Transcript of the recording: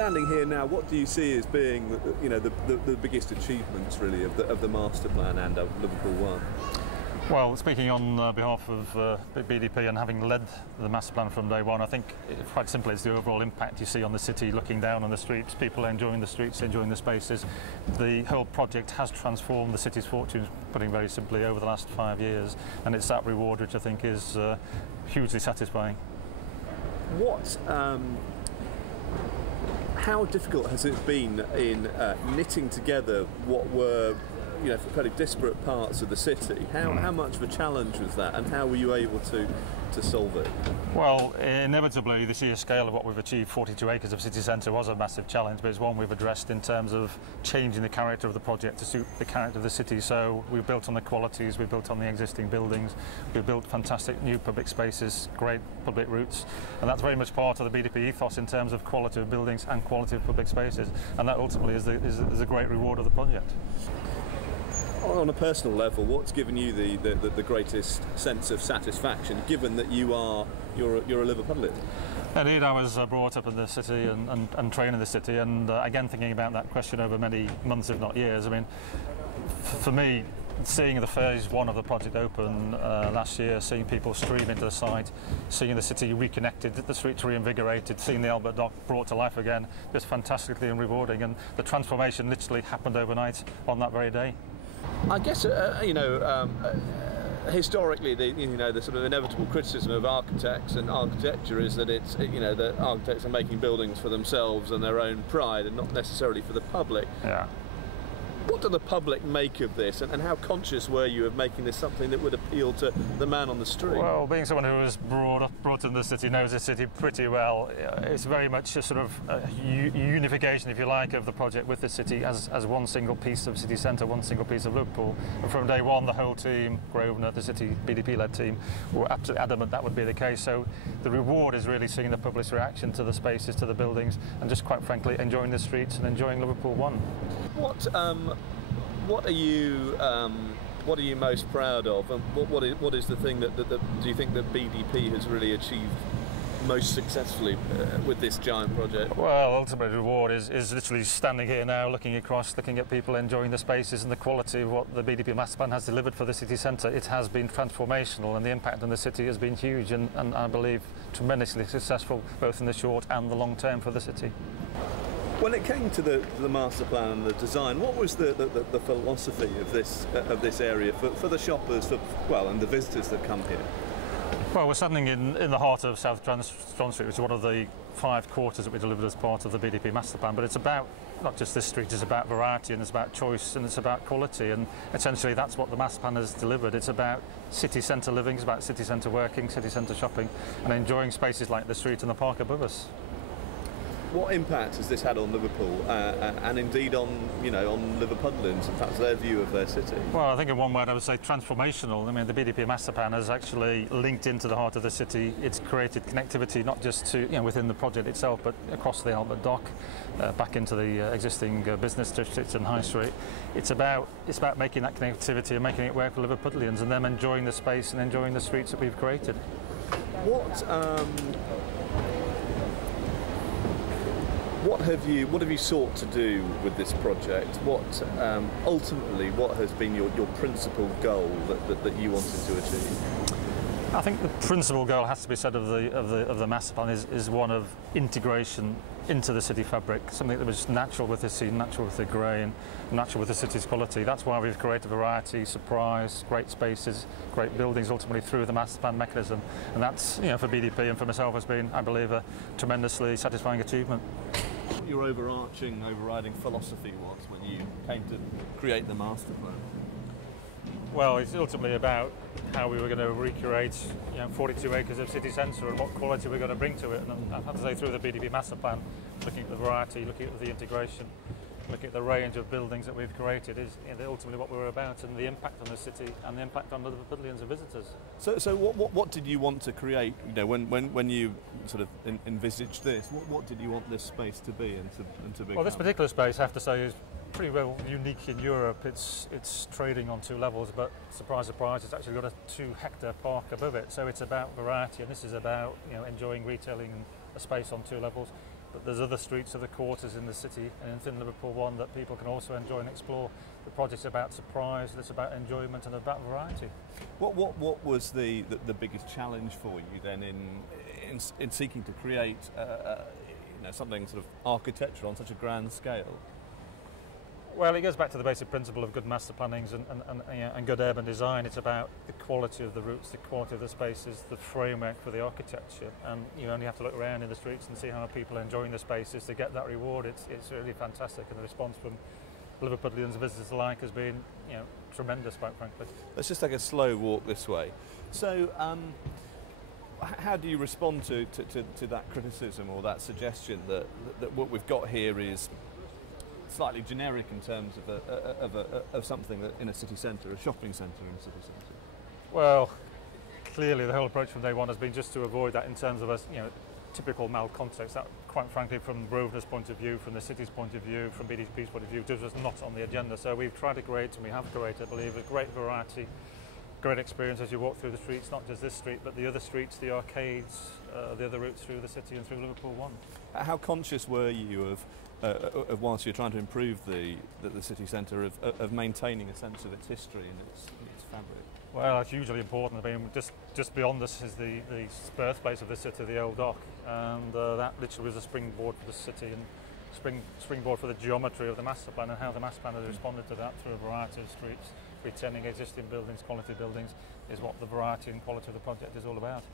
Standing here now, what do you see as being, the biggest achievements really of the master plan and of Liverpool ONE? Well, speaking on behalf of BDP and having led the master plan from day one, I think quite simply it's the overall impact you see on the city, looking down on the streets, people enjoying the streets, enjoying the spaces. The whole project has transformed the city's fortunes, putting very simply, over the last 5 years, and it's that reward which I think is hugely satisfying. How difficult has it been in knitting together what were fairly disparate parts of the city? How much of a challenge was that, and how were you able to solve it? Well, inevitably the sheer scale of what we've achieved, 42 acres of city centre, was a massive challenge, but it's one we've addressed in terms of changing the character of the project to suit the character of the city. So we've built on the qualities, we've built on the existing buildings, we've built fantastic new public spaces, great public routes, and that's very much part of the BDP ethos in terms of quality of buildings and quality of public spaces, and that ultimately is the great reward of the project. On a personal level, what's given you the greatest sense of satisfaction, given that you're a Liverpudlian? Indeed, I was brought up in the city and trained in the city, and again thinking about that question over many months, if not years. I mean, for me, seeing the phase one of the project open last year, seeing people stream into the site, seeing the city reconnected, the streets reinvigorated, seeing the Albert Dock brought to life again, just fantastically and rewarding, and the transformation literally happened overnight on that very day. I guess historically, the sort of inevitable criticism of architects and architecture is that it's that architects are making buildings for themselves and their own pride, and not necessarily for the public. Yeah. What do the public make of this, and how conscious were you of making this something that would appeal to the man on the street? Well, being someone who was brought in the city, knows the city pretty well, it's very much a sort of unification, if you like, of the project with the city as one single piece of city centre, one single piece of Liverpool. And from day one, the whole team, Grosvenor, the city BDP-led team, were absolutely adamant that would be the case. So the reward is really seeing the public's reaction to the spaces, to the buildings, and just quite frankly enjoying the streets and enjoying Liverpool ONE. What are you most proud of, and what is the thing that do you think that BDP has really achieved most successfully with this giant project? Well, ultimate reward is literally standing here now, looking across, looking at people enjoying the spaces and the quality of what the BDP master plan has delivered for the city centre. It has been transformational, and the impact on the city has been huge, and I believe tremendously successful both in the short and the long term for the city. When it came to the master plan and the design, what was the philosophy of this area for the shoppers, and the visitors that come here? Well, we're standing in the heart of South Strand Street, which is one of the 5 quarters that we delivered as part of the BDP master plan. But it's about not just this street; it's about variety, and it's about choice, and it's about quality. And essentially, that's what the master plan has delivered. It's about city centre living, it's about city centre working, city centre shopping, and enjoying spaces like the street and the park above us. What impact has this had on Liverpool and indeed on Liverpudlians and perhaps their view of their city? Well, I think in one word I would say transformational. I mean, the BDP master plan has actually linked into the heart of the city. It's created connectivity not just to within the project itself, but across the Albert Dock, back into the existing business districts and High Street. It's about making that connectivity and making it work for Liverpudlians, and them enjoying the space and enjoying the streets that we've created. What have you sought to do with this project? Ultimately, what has been your principal goal that you wanted to achieve? I think the principal goal has to be said of the master plan is one of integration into the city fabric, something that was natural with the scene, natural with the grey, and natural with the city's quality. That's why we've created variety, surprise, great spaces, great buildings, ultimately through the master plan mechanism. And that's, for BDP and for myself, has been, I believe, a tremendously satisfying achievement. What your overriding philosophy was when you came to create the master plan? Well, it's ultimately about how we were going to recreate 42 acres of city centre and what quality we're going to bring to it. And I have to say, through the BDP master plan, looking at the variety, looking at the integration, looking at the range of buildings that we've created is ultimately what we were about, and the impact on the city and the impact on the Liverpudlians and visitors. So what did you want to create? When you sort of envisaged this, what did you want this space to be and to become? Well, this particular space, I have to say, is pretty well unique in Europe. It's trading on 2 levels, but surprise, surprise, it's actually got a 2-hectare park above it. So it's about variety, and this is about enjoying retailing and a space on 2 levels. but there's other streets, other quarters in the city and within Liverpool ONE that people can also enjoy and explore. The project's about surprise, it's about enjoyment and about variety. What was the biggest challenge for you then in seeking to create something sort of architectural on such a grand scale? Well, it goes back to the basic principle of good master plannings and good urban design. It's about the quality of the routes, the quality of the spaces, the framework for the architecture. And you only have to look around in the streets and see how people are enjoying the spaces to get that reward. It's really fantastic, and the response from Liverpudlians and visitors alike has been tremendous, quite frankly. Let's just take a slow walk this way. So, how do you respond to that criticism or that suggestion that what we've got here is slightly generic in terms of something that in a city centre, a shopping centre in a city centre? Well, clearly the whole approach from day one has been just to avoid that in terms of a typical mal context. That, quite frankly, from Grosvenor's point of view, from the city's point of view, from BDP's point of view, just was not on the agenda. So we've tried to create, and we have created, I believe, a great variety, great experience as you walk through the streets, not just this street, but the other streets, the arcades, the other routes through the city and through Liverpool ONE. How conscious were you of whilst you're trying to improve the city centre, of maintaining a sense of its history and its fabric? Well, it's hugely important. I mean, just beyond us is the birthplace of the city, the Old Dock, and that literally was a springboard for the city and springboard for the geometry of the master plan and how the master plan has responded to that through a variety of streets. Returning existing buildings, quality buildings, is what the variety and quality of the project is all about.